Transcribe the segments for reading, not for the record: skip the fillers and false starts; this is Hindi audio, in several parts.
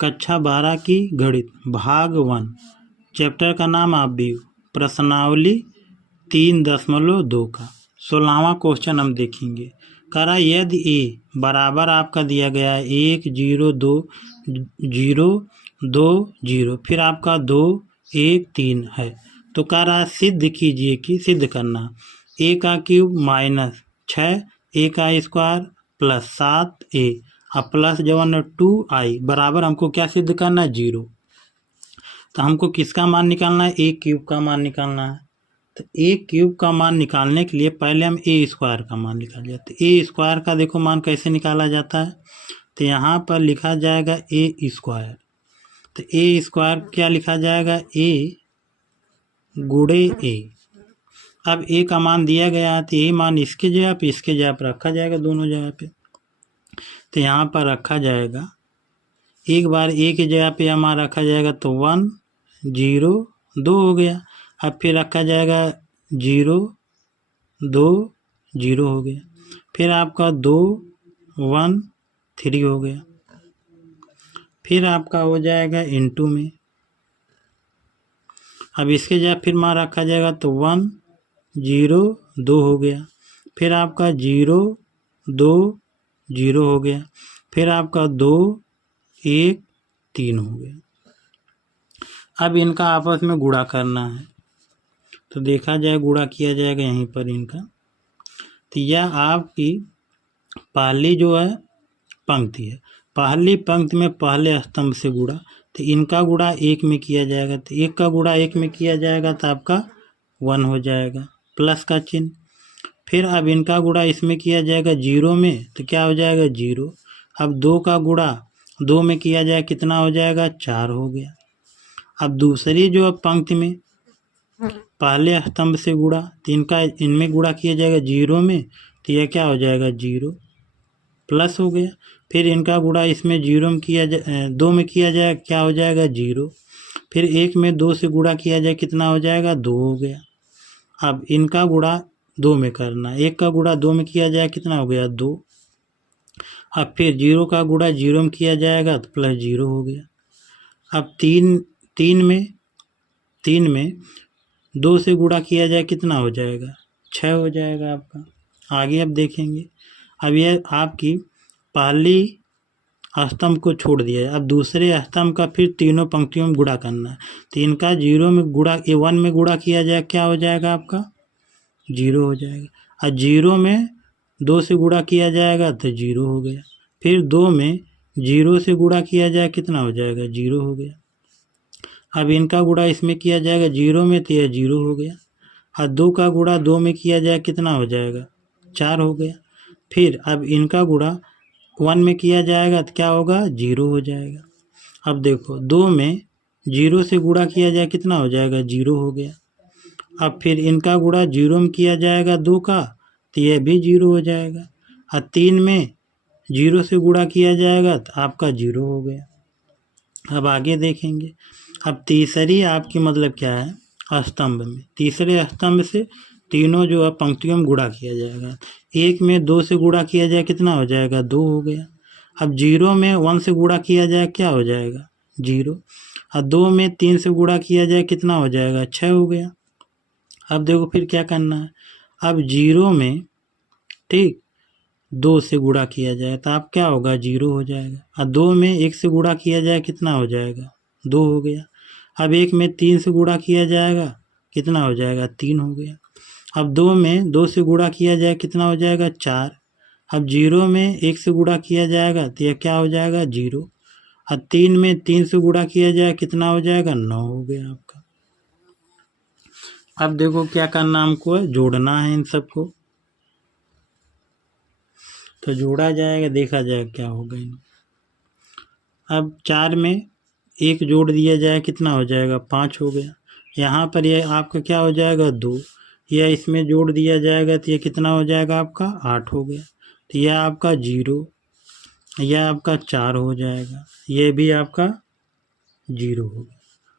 कक्षा 12 की गणित भाग 1 चैप्टर का नाम आप भी प्रश्नावली 3.2 का 16वां क्वेश्चन हम देखेंगे। करा यदि ए बराबर आपका दिया गया है 1 0 2 0 2 0 फिर आपका 2 1 3 है तो कह रहा है सिद्ध कीजिए कि सिद्ध करना ए का क्यूब माइनस 6 ए का स्क्वायर प्लस 7 ए अब प्लस जवन 2i बराबर हमको क्या सिद्ध करना है 0। तो हमको किसका मान निकालना है ए क्यूब का मान निकालना है। तो ए क्यूब का मान निकालने के लिए पहले हम ए स्क्वायर का मान निकाल जाते हैं। ए स्क्वायर का देखो मान कैसे निकाला जाता है। तो यहाँ पर लिखा जाएगा ए स्क्वायर। तो ए स्क्वायर क्या लिखा जाएगा ए गुणे ए। अब ए का मान दिया गया है तो ए मान इसके जगह पे इसके जगह पर रखा जाएगा दोनों जगह पे। तो यहाँ पर रखा जाएगा एक बार ए की जगह पे हमारा रखा जाएगा तो 1 0 2 हो गया। अब फिर रखा जाएगा 0 2 0 हो गया। फिर आपका 2 1 3 हो गया। फिर आपका हो जाएगा इनटू में। अब इसके जगह फिर मान रखा जाएगा तो 1 0 2 हो गया। फिर आपका 0 2 0 हो गया। फिर आपका 2 1 3 हो गया। अब इनका आपस में गुणा करना है तो देखा जाए गुणा किया जाएगा यहीं पर इनका। तो यह आपकी पहली जो है पंक्ति है। पहली पंक्ति में पहले स्तंभ से गुणा तो इनका गुणा 1 में किया जाएगा। तो 1 का गुणा 1 में किया जाएगा तो आपका 1 हो जाएगा प्लस का चिन्ह। फिर अब इनका गुणा इसमें किया जाएगा 0 में तो क्या हो जाएगा 0। अब 2 का गुणा 2 में किया जाए कितना हो जाएगा 4 हो गया। अब दूसरी जो पंक्ति में पहले स्तंभ से गुणा तो इनमें गुणा किया जाएगा 0 में तो यह क्या हो जाएगा 0 प्लस हो गया। फिर इनका गुणा इसमें 0 में किया जाए 2 में किया जाए क्या हो जाएगा 0। फिर 1 में 2 से गुणा किया जाए कितना हो जाएगा 2 हो गया। अब इनका गुणा 2 में करना 1 का गुणा 2 में किया जाए कितना हो गया 2। अब फिर 0 का गुणा 0 में किया जाएगा तो प्लस 0 हो गया। अब 3 में 2 से गुणा किया जाए कितना हो जाएगा 6 हो जाएगा आपका। आगे अब देखेंगे। अब यह आपकी पहली स्तंभ को छोड़ दिया है। अब दूसरे स्तंभ का फिर तीनों पंक्तियों में गुणा करना है। तो इनका 0 में गुणा 1 में गुणा किया जाए क्या हो जाएगा आपका 0 हो जाएगा। और 0 में 2 से गुणा किया जाएगा तो 0 हो गया। फिर 2 में 0 से गुणा किया जाए कितना हो जाएगा 0 हो गया। अब इनका गुणा इसमें किया जाएगा 0 में तो यह 0 हो गया। और 2 का गुणा 2 में किया जाए कितना हो जाएगा 4 हो गया। फिर अब इनका गुणा 1 में किया जाएगा तो क्या होगा 0 हो जाएगा। अब देखो 2 में 0 से गुणा किया जाए कितना हो जाएगा 0 हो गया। अब फिर इनका गुणा 0 में किया जाएगा 2 का तो यह भी 0 हो जाएगा। और 3 में 0 से गुणा किया जाएगा तो आपका 0 हो गया। अब आगे देखेंगे। अब तीसरी आपकी मतलब क्या है स्तंभ में तीसरे स्तंभ से तीनों जो है पंक्तियों में गुणा किया जाएगा। 1 में 2 से गुणा किया जाए कितना हो जाएगा 2 हो गया। अब 0 में 1 से गुणा किया जाए क्या हो जाएगा 0। और 2 में 3 से गुणा किया जाए कितना हो जाएगा 6 हो गया। अब देखो फिर क्या करना है। अब 0 में ठीक 2 से गुणा किया जाए तो आप क्या होगा 0 हो जाएगा। और 2 में 1 से गुणा किया जाए कितना हो जाएगा 2 हो गया। अब 1 में 3 से गुणा किया जाएगा कितना हो जाएगा 3 हो गया। अब 2 में 2 से गुणा किया जाए कितना हो जाएगा 4। अब 0 में 1 से गुणा किया जाएगा तो यह क्या हो जाएगा 0। और 3 में 3 से गुणा किया जाए कितना हो जाएगा 9 हो गया आपका। अब देखो क्या करना हमको है जोड़ना है इन सबको। तो जोड़ा जाएगा देखा जाएगा क्या होगा। अब 4 में 1 जोड़ दिया जाए कितना हो जाएगा 5 हो गया। यहाँ पर यह आपका क्या हो जाएगा 2। यह इसमें जोड़ दिया जाएगा तो यह कितना हो जाएगा आपका 8 हो गया। तो यह आपका 0 यह आपका 4 हो जाएगा। यह भी आपका 0 हो गया।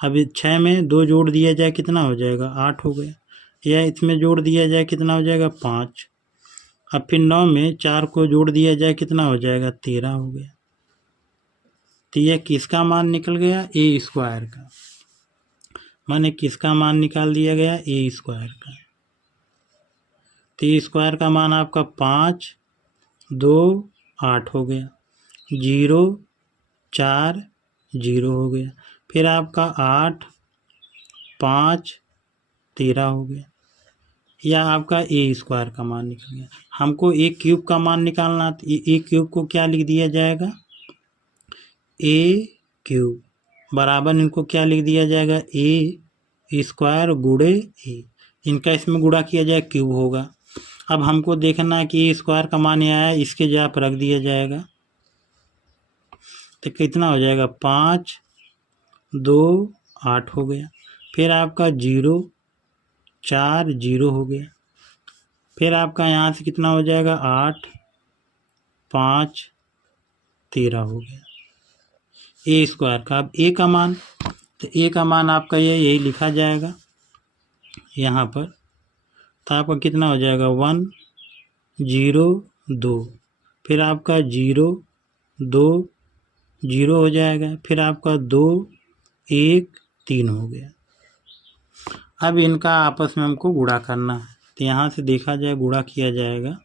अब 6 में 2 जोड़ दिया जाए कितना हो जाएगा 8 हो गया। यह इसमें जोड़ दिया जाए कितना हो जाएगा 5। अब फिर 9 में 4 को जोड़ दिया जाए कितना हो जाएगा 13 हो गया। तो यह किसका मान निकल गया, ए स्क्वायर का, माने किसका मान निकाल दिया गया, ए स्क्वायर का। तो ए स्क्वायर का मान आपका 5, 2, 8 हो गया, 0, 4, 0 हो गया, फिर आपका 8, 5, 13 हो गया। या आपका ए स्क्वायर का मान निकल गया। हमको ए क्यूब का मान निकालना, तो ए क्यूब को क्या लिख दिया जाएगा, ए क्यूब बराबर इनको क्या लिख दिया जाएगा, ए स्क्वायर गुणे ए, इनका इसमें गुणा किया जाए क्यूब होगा। अब हमको देखना है कि ए स्क्वायर का मान यह आया, इसके जगह पर रख दिया जाएगा, तो कितना हो जाएगा, 5, 2, 8 हो गया, फिर आपका 0, 4, 0 हो गया, फिर आपका यहाँ से कितना हो जाएगा, 8, 5, 13 हो गया ए स्क्वायर का। अब ए का मान, तो ए का मान आपका यही लिखा जाएगा यहाँ पर, तो आपका कितना हो जाएगा, 1, 0, 2, फिर आपका 0, 2, 0 हो जाएगा, फिर आपका 2, 1, 3 हो गया। अब इनका आपस में हमको गुणा करना है, तो यहाँ से देखा जाए गुणा किया जाएगा,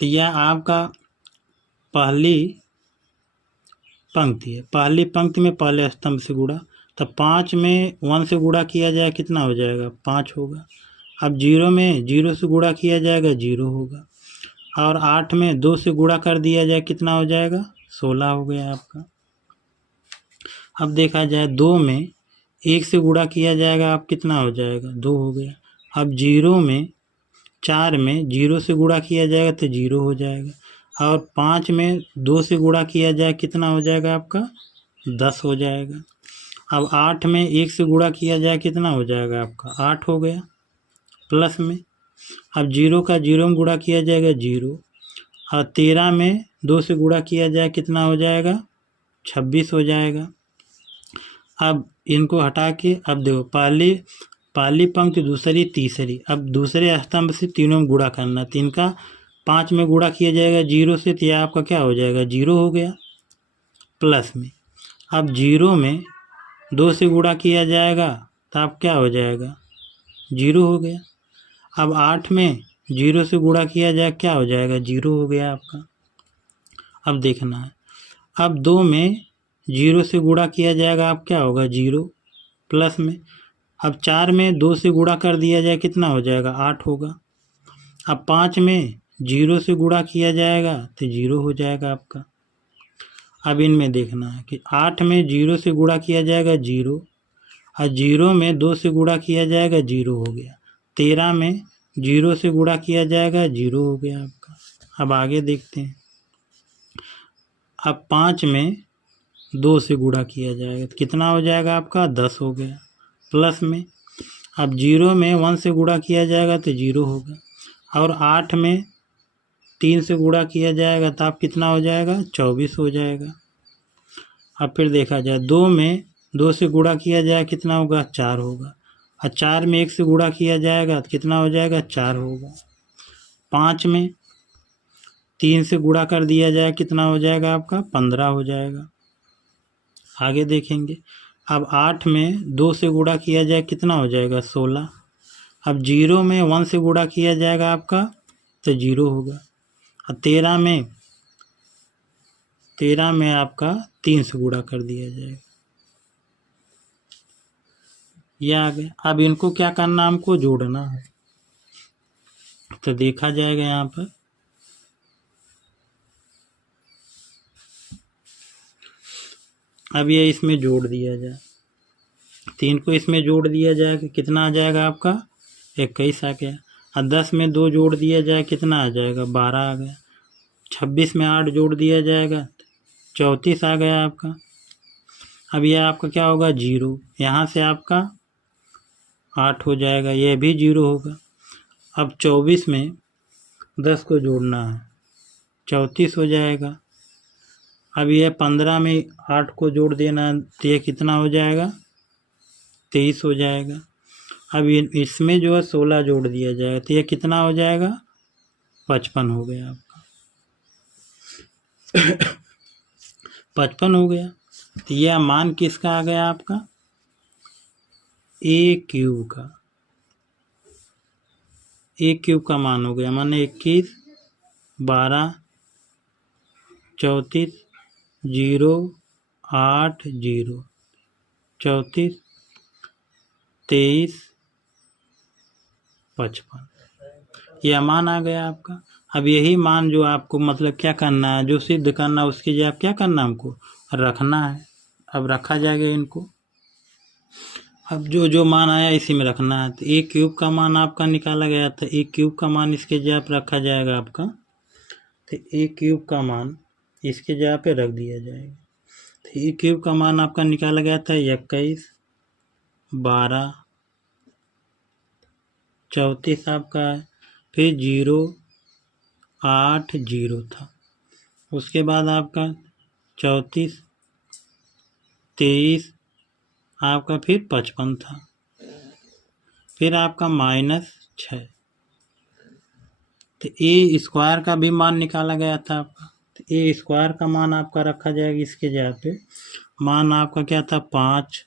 तो यह आपका पहली पंक्ति है, पहली पंक्ति में पहले स्तंभ से गुणा, तो 5 में 1 से गुणा किया जाए कितना हो जाएगा, 5 होगा। अब 0 में 0 से गुणा किया जाएगा, 0 होगा, और 8 में 2 से गुणा कर दिया जाए कितना हो जाएगा, 16 हो गया आपका। अब देखा जाए 2 में 1 से गुणा किया जाएगा, आप कितना हो जाएगा, 2 हो गया। अब 0 में 4 में 0 से गुणा किया जाएगा तो 0 हो जाएगा, और 5 में 2 से गुणा किया जाए कितना हो जाएगा आपका, 10 हो जाएगा। अब 8 में 1 से गुणा किया जाए कितना हो जाएगा आपका, 8 हो गया प्लस में। अब 0 का 0 में गुणा किया जाएगा 0, और 13 में 2 से गुणा किया जाए कितना हो जाएगा, 26 हो जाएगा। अब इनको हटा के अब देखो पहली पंक्ति, दूसरी, तीसरी, अब दूसरे स्तंभ से तीनों में गुणा करना, 3 का 5 में गुणा किया जाएगा 0 से, तो यह आपका क्या हो जाएगा, 0 हो गया प्लस में। अब 0 में 2 से गुणा किया जाएगा तो आप क्या हो जाएगा, 0 हो गया। अब 8 में 0 से गुणा किया जाए क्या हो जाएगा, 0 हो गया आपका। अब देखना है, अब 2 में 0 से गुणा किया जाएगा, आप क्या होगा, 0 प्लस में। अब 4 में 2 से गुणा कर दिया जाए कितना हो जाएगा, 8 होगा। अब 5 में 0 से गुणा किया जाएगा तो 0 हो जाएगा आपका। अब इनमें देखना है कि 8 में 0 से गुणा किया जाएगा 0, और 0 में 2 से गुणा किया जाएगा 0 हो गया। 13 में 0 से गुणा किया जाएगा 0 हो गया आपका। अब आगे देखते हैं, अब 5 में 2 से गुणा किया जाएगा तो कितना हो जाएगा आपका, 10 हो गया प्लस में। अब 0 में 1 से गुणा किया जाएगा तो 0 होगा, और 8 में 3 से गुणा किया जाएगा तो आप कितना हो जाएगा, 24 हो जाएगा। अब फिर देखा जाए 2 में 2 से गुणा किया जाए कितना होगा, 4 होगा, और 4 में 1 से गुणा किया जाएगा तो कितना हो जाएगा, 4 होगा। 5 में 3 से गुणा कर दिया जाए कितना हो जाएगा आपका, 15 हो जाएगा। आगे देखेंगे, अब 8 में 2 से गुणा किया जाए कितना हो जाएगा, 16। अब 0 में 1 से गुणा किया जाएगा आपका तो 0 होगा, और 13 में आपका 3 से गुणा कर दिया जाएगा, ये आ गया। अब इनको क्या करना, हमको जोड़ना है, तो देखा जाएगा यहाँ पर, अब ये इसमें जोड़ दिया जाए, 3 को इसमें जोड़ दिया जाए कि कितना आ जाएगा आपका, 21 आ गया। और 10 में 2 जोड़ दिया जाए कितना आ जाएगा, 12 आ गया। 26 में 8 जोड़ दिया जाएगा 34 आ गया आपका। अब यह आपका क्या होगा, 0, यहाँ से आपका 8 हो जाएगा, यह भी 0 होगा। अब 24 में 10 को जोड़ना है, 34 हो जाएगा। अब यह 15 में 8 को जोड़ देना तो ये कितना हो जाएगा, 23 हो जाएगा। अब इसमें जो है 16 जोड़ दिया जाएगा तो ये कितना हो जाएगा, 55 हो गया आपका। 55 हो गया। तो यह मान किसका आ गया आपका? ए क्यूब का। ए क्यूब का मान हो गया, माने 21, 12, 34, 0, 8, 0, 34, 23, 55। यह मान आ गया आपका। अब यही मान जो आपको मतलब क्या करना है, जो सिद्ध करना है उसकी जगह क्या करना है, हमको रखना है। अब रखा जाएगा इनको। अब जो जो मान आया इसी में रखना है। तो ए क्यूब का मान आपका निकाला गया था, ए क्यूब का मान इसके जगह पर रखा जाएगा आपका। तो ए क्यूब का मान इसके जगह पे रख दिया जाएगा। तो ए क्यूब का मान आपका निकाला गया था 21, 12, 34 आपका है, फिर 0, 8, 0 था। उसके बाद आपका 34, 23 आपका, फिर 55 था, फिर आपका -6। तो ए स्क्वायर का भी मान निकाला गया था आपका। तो ए स्क्वायर का मान आपका रखा जाएगा इसके जगह पे। मान आपका क्या था? 5,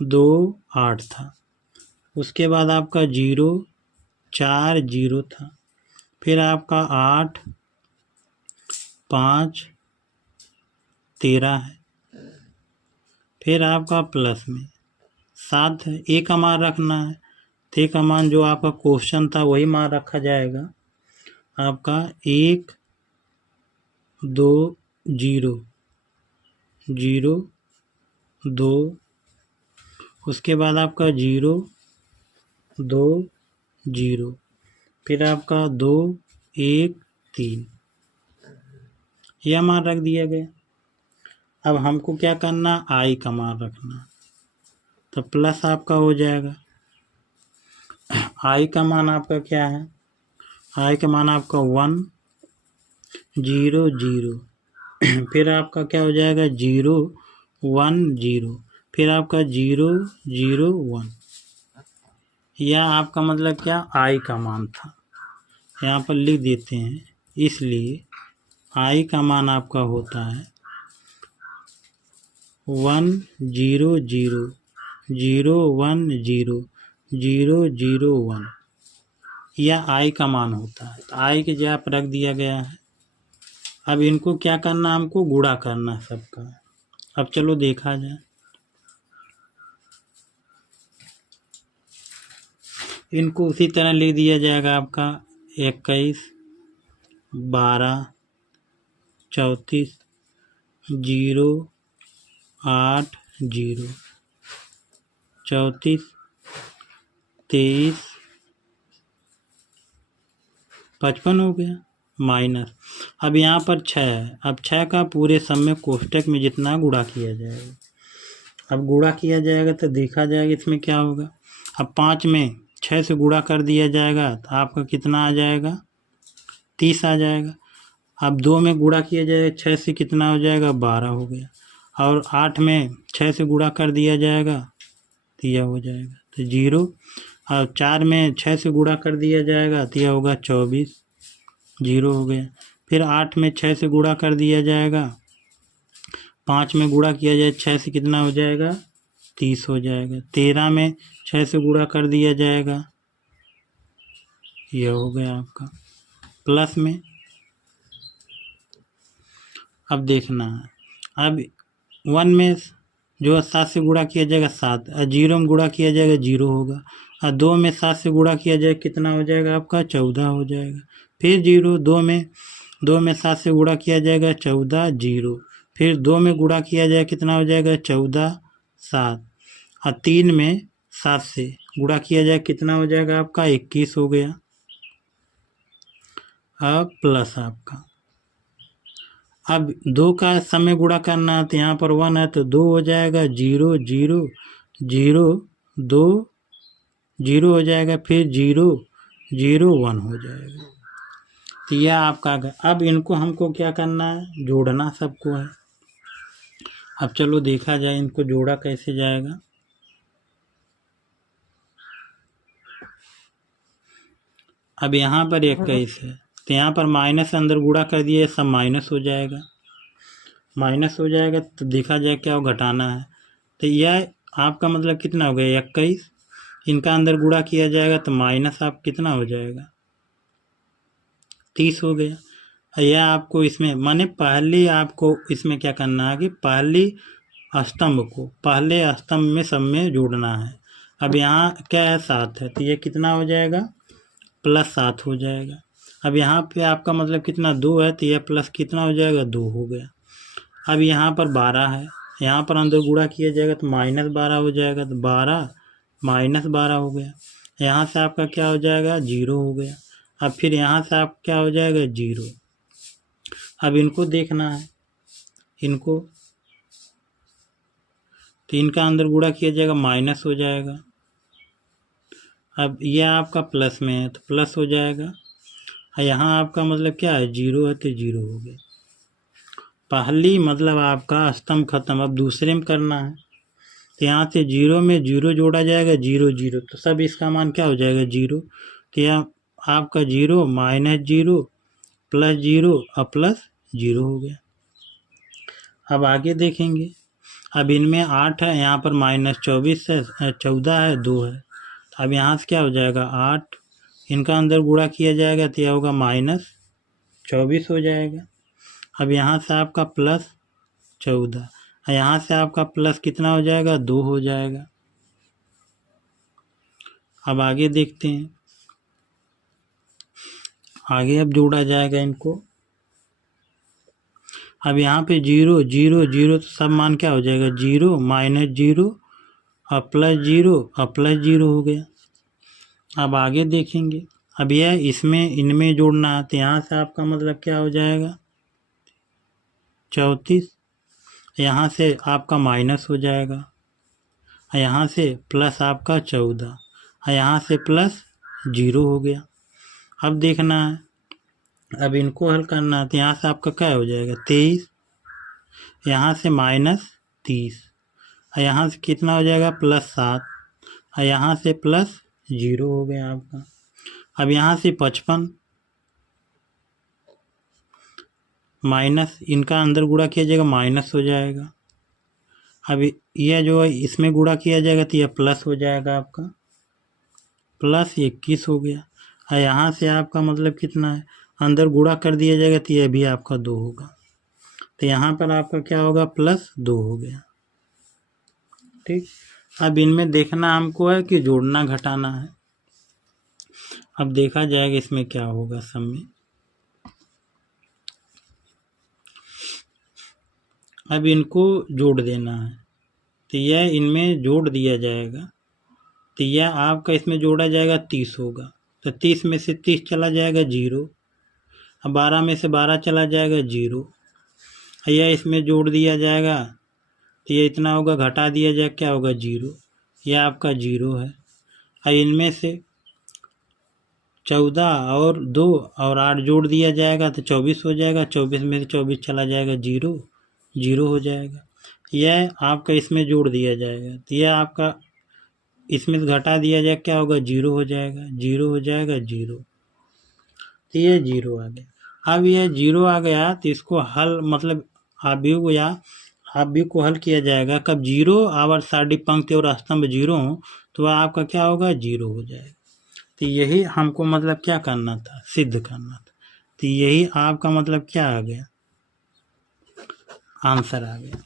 2, 8 था। उसके बाद आपका 0, 4, 0 था। फिर आपका 8, 5, 13 है। फिर आपका प्लस में 7 है। ए का मान रखना है। तो ए का मान जो आपका क्वेश्चन था वही मान रखा जाएगा आपका 1, 2, 0, 0, 2। उसके बाद आपका 0, 2, 0। फिर आपका 2, 1, 3। यह मान रख दिया गया। अब हमको क्या करना? आई का मान रखना। तो प्लस आपका हो जाएगा। आई का मान आपका क्या है? आई का मान आपका 1, 0, 0। फिर आपका क्या हो जाएगा? 0, 1, 0। फिर आपका 0, 0, 1। यह आपका मतलब क्या? आई का मान था। यहाँ पर लिख देते हैं। इसलिए आई का मान आपका होता है 1, 0, 0, 0, 1, 0, 0, 0, 1। यह आई का मान होता है। तो आई के जगह पर रख दिया गया है। अब इनको क्या करना? हमको गुणा करना है सबका। अब चलो देखा जाए। इनको उसी तरह लिख दिया जाएगा आपका 21, 12, 34, 0, 8, 0, 34, 23, 55 हो गया माइनस। अब यहाँ पर 6 है। अब 6 का पूरे सब में कोष्टक में जितना गुणा किया जाएगा। अब गुणा किया जाएगा तो देखा जाएगा इसमें क्या होगा। अब 5 में 6 से गुणा कर दिया जाएगा तो आपका कितना आ जाएगा? 30 आ जाएगा। अब 2 में गुणा किया जाएगा 6 से, कितना हो जाएगा? 12 हो गया। और 8 में 6 से गुणा कर दिया जाएगा तो यह हो जाएगा तो 0। और 4 में 6 से गुणा कर दिया जाएगा तो यह होगा 24, 0 हो गया। फिर 8 में 6 से गुणा कर दिया जाएगा, 5 में गुणा किया जाए 6 से, कितना हो जाएगा? 30 हो जाएगा। 13 में 6 से गुणा कर दिया जाएगा, यह हो गया आपका प्लस में। अब देखना है। अब 1 में जो 7 से गुणा किया जाएगा 7, और 0 में गुणा किया जाएगा 0 होगा। और 2 में 7 से गुणा किया जाए कितना हो जाएगा आपका? 14 हो जाएगा। फिर 0, 2 में 7 से गुणा किया जाएगा 14, 0। फिर 2 में गुणा किया जाए कितना हो जाएगा? 14, 7। और 3 में 7 से गुणा किया जाए कितना हो जाएगा आपका? 21 हो गया। अब प्लस आपका। अब 2 का समय गुणा करना है तो यहाँ पर 1 है तो 2 हो जाएगा, 0, 0, 0, 2, 0 हो जाएगा। फिर 0, 0, 1 हो जाएगा। तो यह आपका। अब इनको हमको क्या करना है? जोड़ना सबको है। अब चलो देखा जाए इनको जोड़ा कैसे जाएगा। अब यहाँ पर 21 है तो यहाँ पर माइनस अंदर गुणा कर दिए, सब माइनस हो जाएगा, माइनस हो जाएगा तो देखा जाए क्या हो, घटाना है। तो यह आपका मतलब कितना हो गया 21, इनका अंदर गुणा किया जाएगा तो माइनस आप कितना हो जाएगा 30 हो गया। यह आपको इसमें माने पहले आपको इसमें क्या करना है कि पहली स्तंभ को पहले स्तंभ में सब में जोड़ना है। अब यहाँ क्या है 7 है, तो ये कितना हो जाएगा +7 हो जाएगा। अब यहाँ पे आपका मतलब कितना 2 है, तो यह प्लस कितना हो जाएगा 2 हो गया। अब यहाँ पर 12 है, यहाँ पर अंदर गुणा किया जाएगा तो -12 हो जाएगा, तो 12 -12 हो गया। यहाँ से आपका क्या हो जाएगा 0 हो गया। अब फिर यहाँ से आप क्या हो जाएगा 0। अब इनको देखना है, इनको तो इनका अंदर गुणा किया जाएगा माइनस हो जाएगा। अब यह आपका प्लस में है तो प्लस हो जाएगा। यहाँ आपका मतलब क्या है 0 है तो 0 हो गया। पहली मतलब आपका स्तंभ खत्म। अब दूसरे में करना है तो यहाँ से 0 में 0 जोड़ा जाएगा, 0 0 तो सब इसका मान क्या हो जाएगा 0। तो यहाँ आपका 0 -0 +0 और +0 हो गया। अब आगे देखेंगे, अब इनमें 8 है, यहाँ पर -24 है, 14 है, 2 है। अब यहाँ से क्या हो जाएगा 8, इनका अंदर गुणा किया जाएगा तो यह होगा -24 हो जाएगा। अब यहाँ से आपका +14, यहाँ से आपका प्लस कितना हो जाएगा 2 हो जाएगा। अब आगे देखते हैं, आगे अब जोड़ा जाएगा इनको। अब यहाँ पे 0 0 0 तो सब मान क्या हो जाएगा 0 -0 और +0 और +0 हो गया। अब आगे देखेंगे, अब यह इसमें इनमें जोड़ना है तो यहाँ से आपका मतलब क्या हो जाएगा 34, यहाँ से आपका माइनस हो जाएगा, यहाँ से प्लस आपका 14, यहाँ से +0 हो गया। अब देखना है, अब इनको हल करना है तो यहाँ से आपका क्या हो जाएगा 23, यहाँ से -30, यहाँ से कितना हो जाएगा +7, यहाँ से +0 हो गया आपका। अब यहाँ से 55 माइनस इनका अंदर गुणा किया जाएगा माइनस हो जाएगा। अब यह जो है इसमें गुणा किया जाएगा तो यह प्लस हो जाएगा आपका, +21 हो गया। और यहाँ से आपका मतलब कितना है अंदर गुणा कर दिया जाएगा तो यह भी आपका 2 होगा, तो यहाँ पर आपका क्या होगा +2 हो गया। ठीक, अब इनमें देखना हमको है कि जोड़ना घटाना है। अब देखा जाएगा इसमें क्या होगा सब में। अब इनको जोड़ देना है तो यह इनमें जोड़ दिया जाएगा, तो यह आपका इसमें जोड़ा जाएगा 30 होगा, तो 30 में से 30 चला जाएगा 0, अब 12 में से 12 चला जाएगा 0, यह इसमें जोड़ दिया जाएगा तो ये इतना होगा, घटा दिया जाए क्या होगा 0, यह आपका 0 है। और इनमें से 14 और 2 और 8 जोड़ दिया जाएगा तो 24 हो जाएगा, 24 में से 24 चला जाएगा 0 0 हो जाएगा। यह आपका इसमें जोड़ दिया जाएगा तो यह आपका इसमें से घटा दिया जाए क्या होगा 0 हो जाएगा, 0 हो जाएगा 0, तो यह 0 आ गया। अब यह 0 आ गया तो इसको हल मतलब आव्यूह या आव्यूह को हल किया जाएगा। कब 0 और साड़ी पंक्ति और स्तंभ 0 हो तो वह आपका क्या होगा 0 हो जाएगा। तो यही हमको मतलब क्या करना था, सिद्ध करना था। तो यही आपका मतलब क्या आ गया, आंसर आ गया।